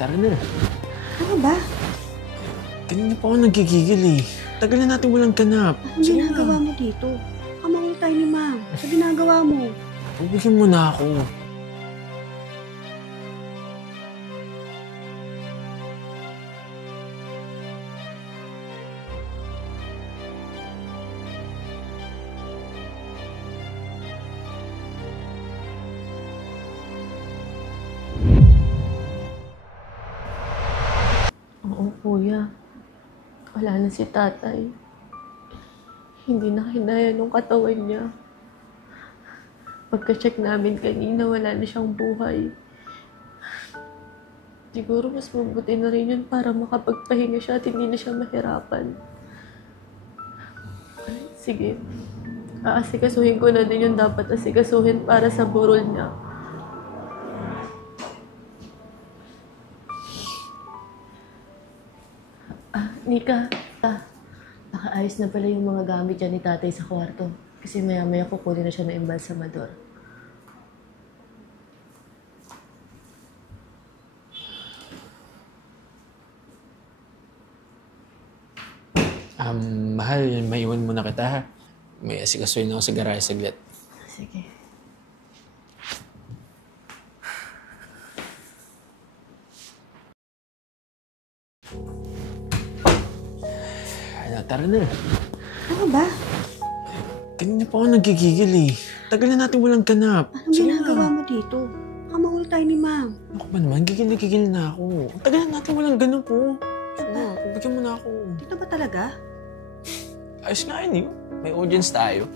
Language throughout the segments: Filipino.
Tara na. Ano ba? Kanina pa ako nagigigil eh. Tagal na natin walang ganap. Anong ginagawa mo dito? Kamangul tayo ni ma'am. Sa ginagawa mo. Pagbigyan mo na ako. Oo, kuya. Wala na si tatay. Hindi na kinaya nung katawan niya. Pagka-check namin kanina, wala na siyang buhay. Siguro mas mabuti na rin yun para makapagpahinga siya at hindi na siya mahirapan. Sige. Aasikasuhin ko na din yung dapat asikasuhin para sa burol niya. Nika, nakaayos na pala yung mga gamit dyan ni tatay sa kwarto. Kasi maya-maya kukunin na siya ng embalsamador. Mahal, maiwan muna kita ha. May asikasuhin ako sa garahe saglit. Sige. Tara na. Ano ba? Kanina pa ako nagigigil eh. Tagal na natin walang ganap. Anong ginagawa mo dito? Kamangul tayo ni ma'am. Ako ba naman? Gigil na ako. Tagal na natin walang ganap po. Pagbigyan mo na ako. Dito ba talaga? Ayos nga yun eh. May audience tayo.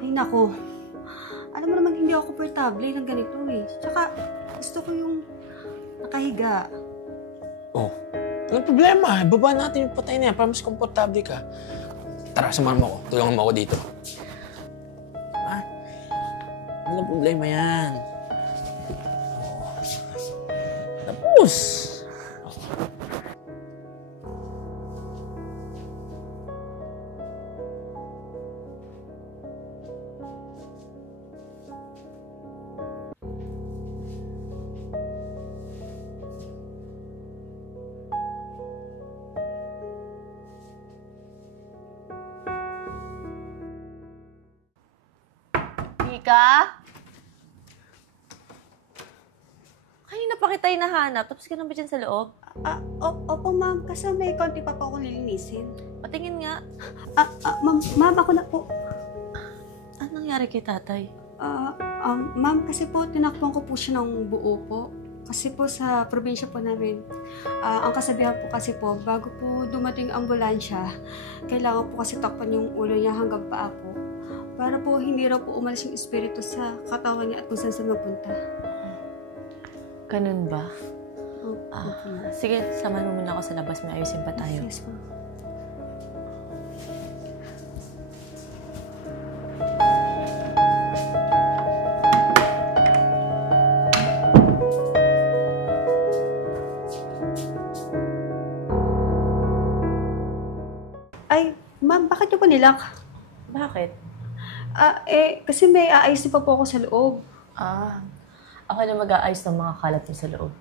Ay nako. Alam mo naman hindi ako komportable ng ganito eh. Tsaka gusto ko yung nakahiga. Oh. Walang problema. Baba natin yung patay na yan para mas komportable ka. Tara, samahan mo ako. Tulungan mo ako dito. Ha? Walang problema yan. Oh. Tapos! Nika? Kanina pa kita hinahanap. Tapos ka na ba dyan sa loob? Opo ma'am. Kasi may konti pa po akong lilinisin. Patingin nga. Ma'am, ako na po. Anong nangyari kay tatay? Ma'am, kasi po tinakpan ko po siya ng buo po. Kasi po sa probinsya po namin, ang kasabihan po kasi po, bago po dumating ang ambulansya, kailangan po kasi takpan yung ulo niya hanggang paa po. Para po hindi raw po umalis yung espiritu sa katawan niya at kung saan mapunta. Ganun ba? Okay. Sige, samahan mo muna ako sa labas. May ayusin pa tayo. Yes, ma'am. Ay, ma'am, bakit niyo po nilak? Bakit? Kasi may aayusin pa po ako sa loob. Ako na mag-aayos ng mga kalat mo sa loob.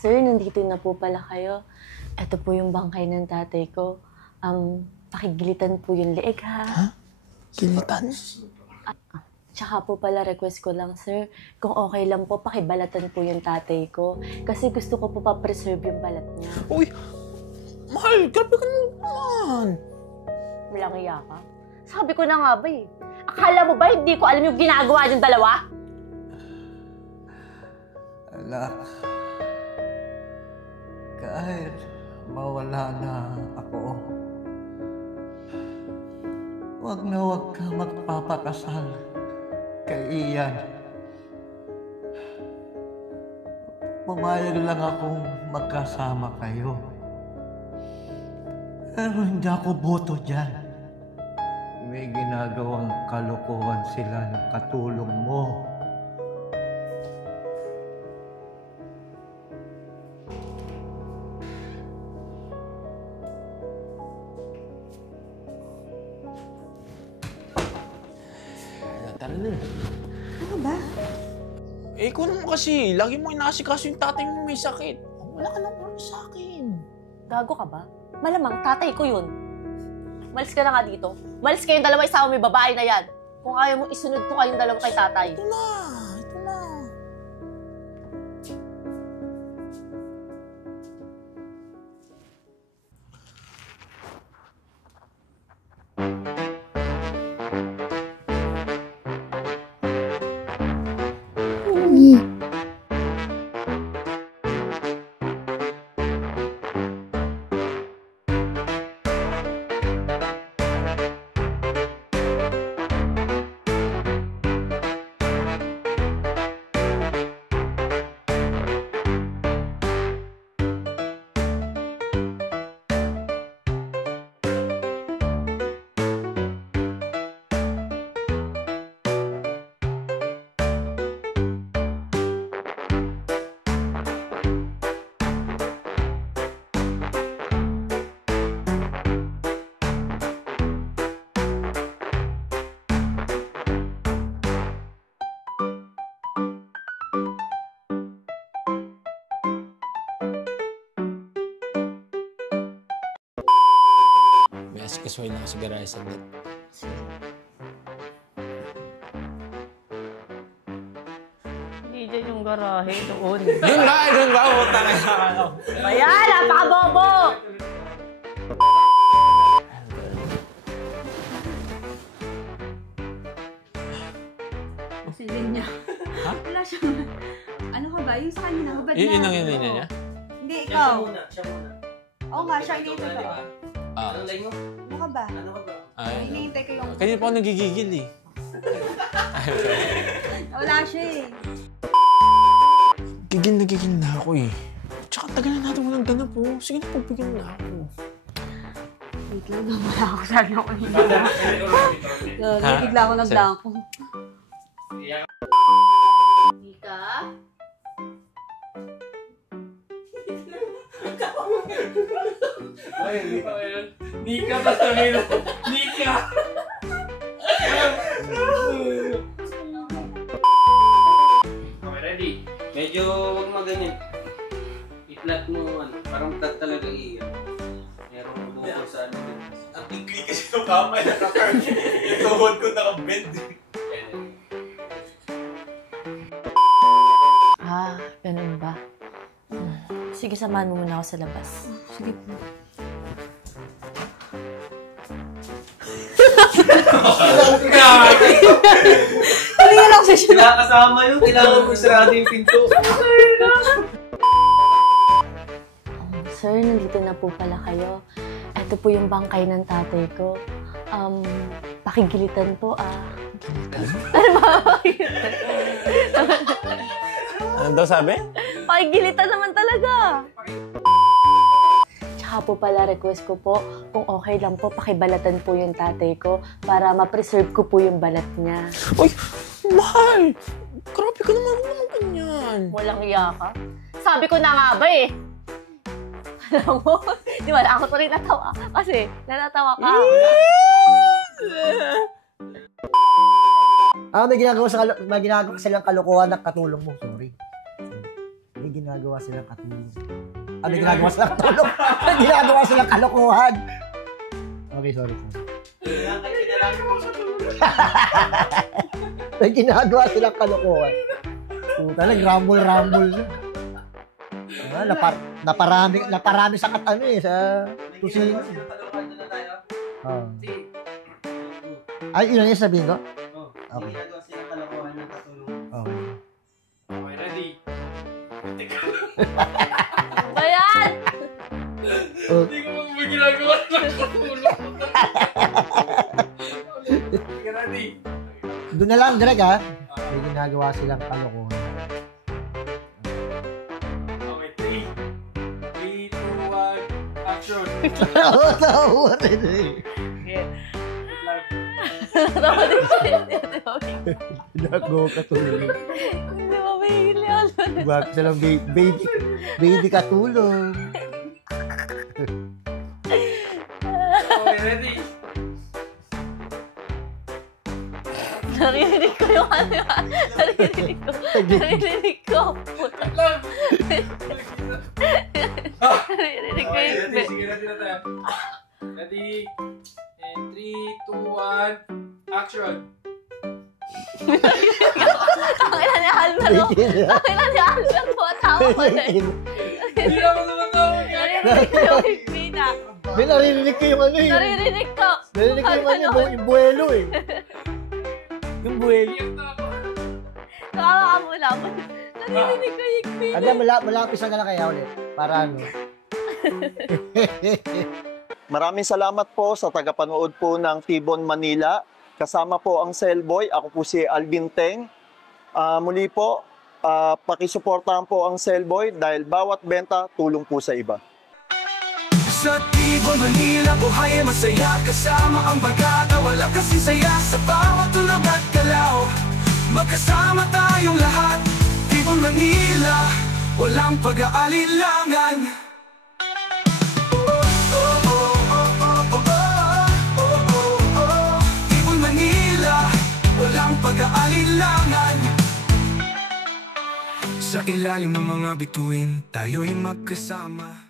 Sir, nandito na po pala kayo. Ito po yung bangkay ng tatay ko. Pakigilitan po yung leeg, ha? Ha? Gilitan? Tsaka po pala, request ko lang, sir, kung okay lang po, pakibalatan po yung tatay ko. Kasi gusto ko po pa-preserve yung balat niya. Uy! Mahal! Grabe ka naman! Walang iya ka? Sabi ko na nga ba eh. Akala mo ba hindi ko alam yung ginagawa niyong dalawa? Anak, kahit mawala na ako, wag ka magpapakasal kay Ian. Pumayag lang akong magkasama kayo. Pero hindi ako boto dyan. May ginagawang kalokohan sila ng katulong mo. Tara na. Ano ba? Eh, ikaw naman kasi. Lagi mo inasikaso yung tatay mo may sakit. Wala ka nang problema sa akin. Gago ka ba? Malamang, tatay ko yun. Malis ka na nga dito. Malis kayong dalawa, isa may babae na yan. Kung ayaw mo, isunod ko kayong dalawa kay tatay. Ito na. Ito na. May asikasuhin ako sa garahe saglit. Hindi dyan yung garahe doon. Yun ba? Yun ba? Utang na ako. Ayan, napakabobo! Si Linya. Ha? Wala siyang... Ano ka ba? Yung sa kanina, hubad na. Yun ang yun niya? Hindi, ikaw. Siya muna. Oo nga, siya yung ito. Ah. Anong line mo? Ano ka ba? Ano ka ba? Ay, Hinihintay ko yung... kanina pa ako nagigigil eh. Wala siya eh. Gigil na gigil na ako eh. Tsaka tagal na natin walang ganap po. Sige na, pagbigyan na ako. Wait lang, wala ako. Sabi ako kanina. Bigla ako naglangko. Nika? Nika ba sabihin? Nika! Okay, ready? Medyo huwag maganyan. I-flat mo, parang flat talaga iyan. Merong bukol sa ano. Ang tingli kasi ng kamay naka-curve. Yung tuhod ko naka-bend. Ah, ganun ba? Sige, samahan mo muna ako sa labas. Sige po. Tingnan ako sa siya. Kailangan kasama yun. Kailangan mo isarado yung pinto. Sir, nandito na po pala kayo. Ito po yung bangkay ng tatay ko. Pakigilitan po, Ano ba? Ano daw sabi? Pakigilitan naman talaga. Tsaka po pala, request ko po, kung okay lang po, pakibalatan po yung tatay ko para ma-preserve ko po yung balat niya. Uy! Mahal! Grabe ka naman ganyan. Walang iya ka. Sabi ko na nga ba eh. Alam mo, di ba, ako to rin natawa. Kasi, nanatawa ka. May ginagawa silang kalokohan ng katulong mo. Sorry. May ginagawa silang katulong. May ginagawa silang katulong. May ginagawa silang kalokohan. Okay, sorry. May ginagawa silang kalokohan. Puta, nag-rumble. Naparami sa katano eh, sa kusina. Ay, yun ang yung sabihin ko? Okay. Ginagawa silang kalokohan ng katulong. Okay. Okay, ready? Ba yan? Hindi ko mo ginagawa ng katulong. Okay, ready? Doon na lang, direct ha? May ginagawa silang kalokohan. Okay, 3, 2, 1, action! Tawa rin eh. Natawa din siya. Ginagawa katulong. Hindi mo mahihili ako. Bakit silang baby katulong? Okay, ready? Naririnig ko yung ano. Naririnig ko. Naririnig ko. Puta. Naririnig ko yung Ready, sige na tayo. Ready? And 3, 2, 1, action! Ang ina ni Albert po. Ang ina ni Albert po. Tama ko na. Hindi na ako sumatawag yan! Naririnig ko yung Pina. May naririnig ko yung ano eh. Naririnig ko. Narinig ko yung ano, yung buwelo eh. Yung buwelo. Iyak na ako. Nakakamulamon. Naririnig ko yung Pina. Aga, malapis na lang kaya ulit. Para ano. Maraming salamat po sa tagapanood po ng Tibon Manila. Kasama po ang Cellboy. Ako po si Alvin Teng. Muli po, pakisuportahan po ang Cellboy dahil bawat benta tulong po sa iba. Sa Tibon Manila, buhay ay masaya. Kasama ang bagata, wala kasi saya. Sa bawat tulog at galaw, magkasama tayong lahat. Tibon Manila, walang pag-aalilangan. Pag-aalilangan. Sa ilalim ng mga bituin, tayo'y magkasama.